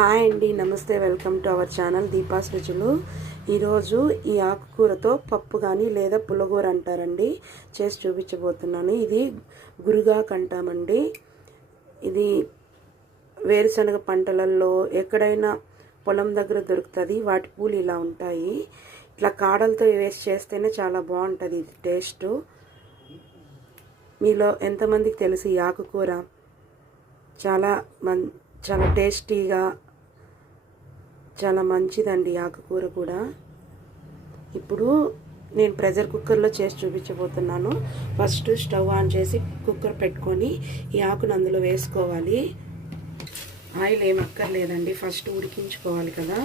Hi అండి నమస్తే welcome to our channel Deepa's రుచులు ఈరోజు ఈ ఆకుకూరతో పప్పు కానీ లేదా పులగూర అంటారండి. చేసి చూపించబోతున్నాను. ఇది గురుగాకు అంటామండి ఇది వేరుశనగ పంటలలో ఎక్కడైనా పొలం దగ్గర దొరుకుతుంది. వాటి పూలు ఇలా ఉంటాయి. ఇట్లా కాడలతో వేసి చేస్తేనే చాలా బాగుంటుంది ఇది టేస్ట్. మీలో ఎంతమందికి తెలుసు ఈ ఆకుకూర? చాలా మన్ చాలా టేస్టీగా చాలా మంచిదండి ఆకుకూర కూడా. ఇప్పుడు నేను ప్రెషర్ కుక్కర్లో చేసి చూపించబోతున్నాను. ఫస్ట్ స్టవ్ ఆన్ చేసి కుక్కర్ పెట్టుకొని ఈ ఆకును అందులో వేసుకోవాలి. ఆయిల్ ఏం అక్కర్లేదండి ఫస్ట్ ఉడికించుకోవాలి కదా.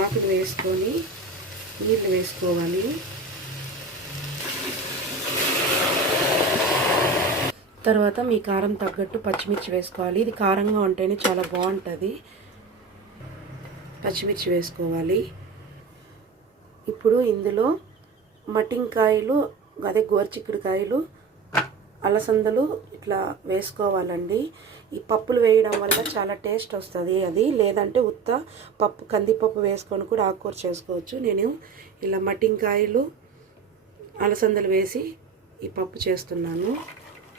ఆకులు వేసుకొని నీళ్ళు వేసుకోవాలి. తర్వాత మీ కారం తగ్గట్టు పచ్చిమిర్చి వేసుకోవాలి. ఇది కారంగా ఉంటేనే చాలా బాగుంటుంది. పచ్చిమిర్చి వేసుకోవాలి. ఇప్పుడు ఇందులో మటింకాయలు అదే గోరుచిక్కుడుకాయలు అలసందలు ఇట్లా వేసుకోవాలండి. ఈ పప్పులు వేయడం వల్ల చాలా టేస్ట్ వస్తుంది అది. లేదంటే ఉత్త పప్పు కందిపప్పు వేసుకొని కూడా ఆకుకూర చేసుకోవచ్చు. నేను ఇలా మటింకాయలు అలసందలు వేసి ఈ పప్పు చేస్తున్నాను.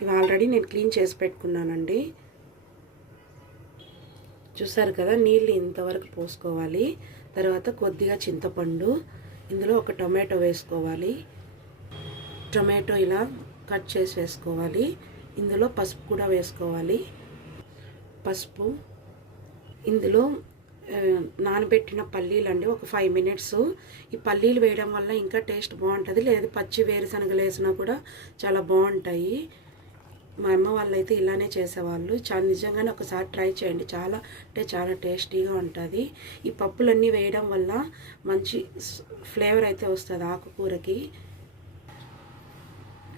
ఇవి ఆల్రెడీ నేను క్లీన్ చేసి పెట్టుకున్నానండి. చూసారు కదా నీళ్ళు ఇంతవరకు పోసుకోవాలి. తర్వాత కొద్దిగా చింతపండు ఇందులో ఒక టొమాటో వేసుకోవాలి. టొమాటో ఇలా కట్ చేసి వేసుకోవాలి. ఇందులో పసుపు కూడా వేసుకోవాలి. పసుపు ఇందులో నానబెట్టిన పల్లీలు అండి ఒక ఫైవ్ మినిట్స్. ఈ పల్లీలు వేయడం వల్ల ఇంకా టేస్ట్ బాగుంటుంది. లేదు పచ్చి వేరుశనగలు వేసినా కూడా చాలా బాగుంటాయి. మా అమ్మ వాళ్ళు అయితే ఇలానే చేసేవాళ్ళు. చాలా నిజంగానే ఒకసారి ట్రై చేయండి. చాలా అంటే చాలా టేస్టీగా ఉంటుంది. ఈ పప్పులన్నీ వేయడం వల్ల మంచి ఫ్లేవర్ అయితే వస్తుంది ఆకుకూరకి.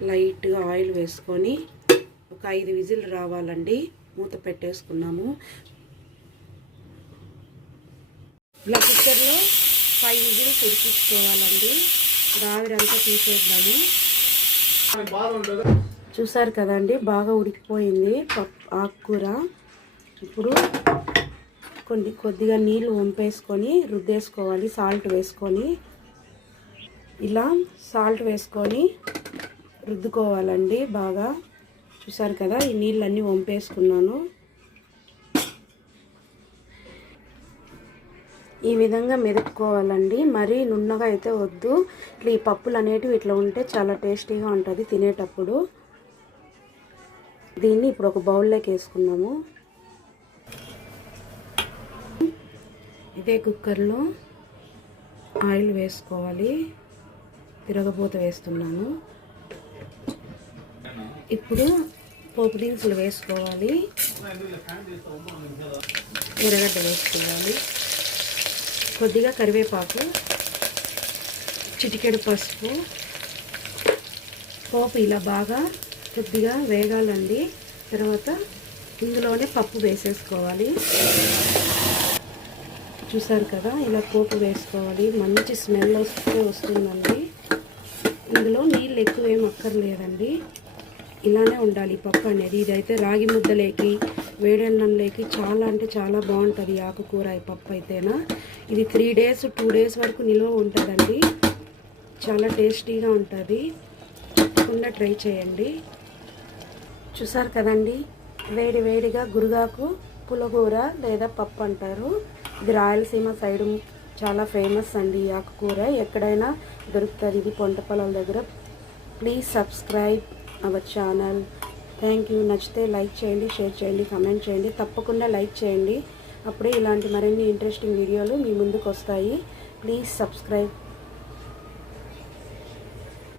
లైట్గా ఆయిల్ వేసుకొని ఒక ఐదు విజిల్ రావాలండి. మూత పెట్టేసుకున్నాము. ఇలా కుక్కర్లో ఫైవ్ విజిల్స్ ఉడికించుకోవాలండి. ఆవిరంతా తీసేద్దాము. చూసారు కదండి బాగా ఉడికిపోయింది ఆకుకూర. ఇప్పుడు కొన్ని కొద్దిగా నీళ్ళు వంపేసుకొని రుద్దేసుకోవాలి సాల్ట్ వేసుకొని. ఇలా సాల్ట్ వేసుకొని రుద్దుకోవాలండి బాగా. చూసారు కదా ఈ నీళ్ళన్నీ వంపేసుకున్నాను. ఈ విధంగా మెదుపుకోవాలండి. మరీ నున్నగా అయితే వద్దు. ఇట్లా ఈ పప్పులు అనేటివి ఇట్లా ఉంటే చాలా టేస్టీగా ఉంటుంది తినేటప్పుడు. దీన్ని ఇప్పుడు ఒక బౌల్లోకి వేసుకున్నాము ఇదే కుక్కర్లో ఆయిల్ వేసుకోవాలి. తిరగబోత వేస్తున్నాను. ఇప్పుడు పోపు దినుసులు వేసుకోవాలి. ఎర్రగడ్డ వేసుకోవాలి. కొద్దిగా కరివేపాకు చిటికెడు పసుపు పోపు ఇలా బాగా కొద్దిగా వేగాలండి. తర్వాత ఇందులోనే పప్పు వేసేసుకోవాలి. చూసారు కదా ఇలా పోపు వేసుకోవాలి. మంచి స్మెల్ వస్తే వస్తుందండి. ఇందులో నీళ్ళు ఎక్కువ ఏం అక్కర్లేదండి. ఇలానే ఉండాలి పప్పు అనేది. ఇదైతే రాగి ముద్దలేకి వేడన్నంలోకి చాలా అంటే చాలా బాగుంటుంది ఆకుకూర ఈ పప్పు అయితేనా. ఇది త్రీ డేస్ టూ డేస్ వరకు నిల్వ ఉంటుందండి. చాలా టేస్టీగా ఉంటుంది. తప్పకుండా ట్రై చేయండి. చూసారు కదండి? వేడి వేడిగా గురుగాకు పులగూర లేదా పప్పు అంటారు. ఇది రాయలసీమ సైడ్ చాలా ఫేమస్ అండి ఈ ఆకుకూర. ఎక్కడైనా దొరుకుతుంది ఇది పొంట పొలాల దగ్గర. Please subscribe our channel thank you నచ్చితే లైక్ చేయండి షేర్ చేయండి కమెంట్ చేయండి. తప్పకుండా లైక్ చేయండి. అప్పుడే ఇలాంటి మరిన్ని ఇంట్రెస్టింగ్ వీడియోలు మీ ముందుకు వస్తాయి. Please subscribe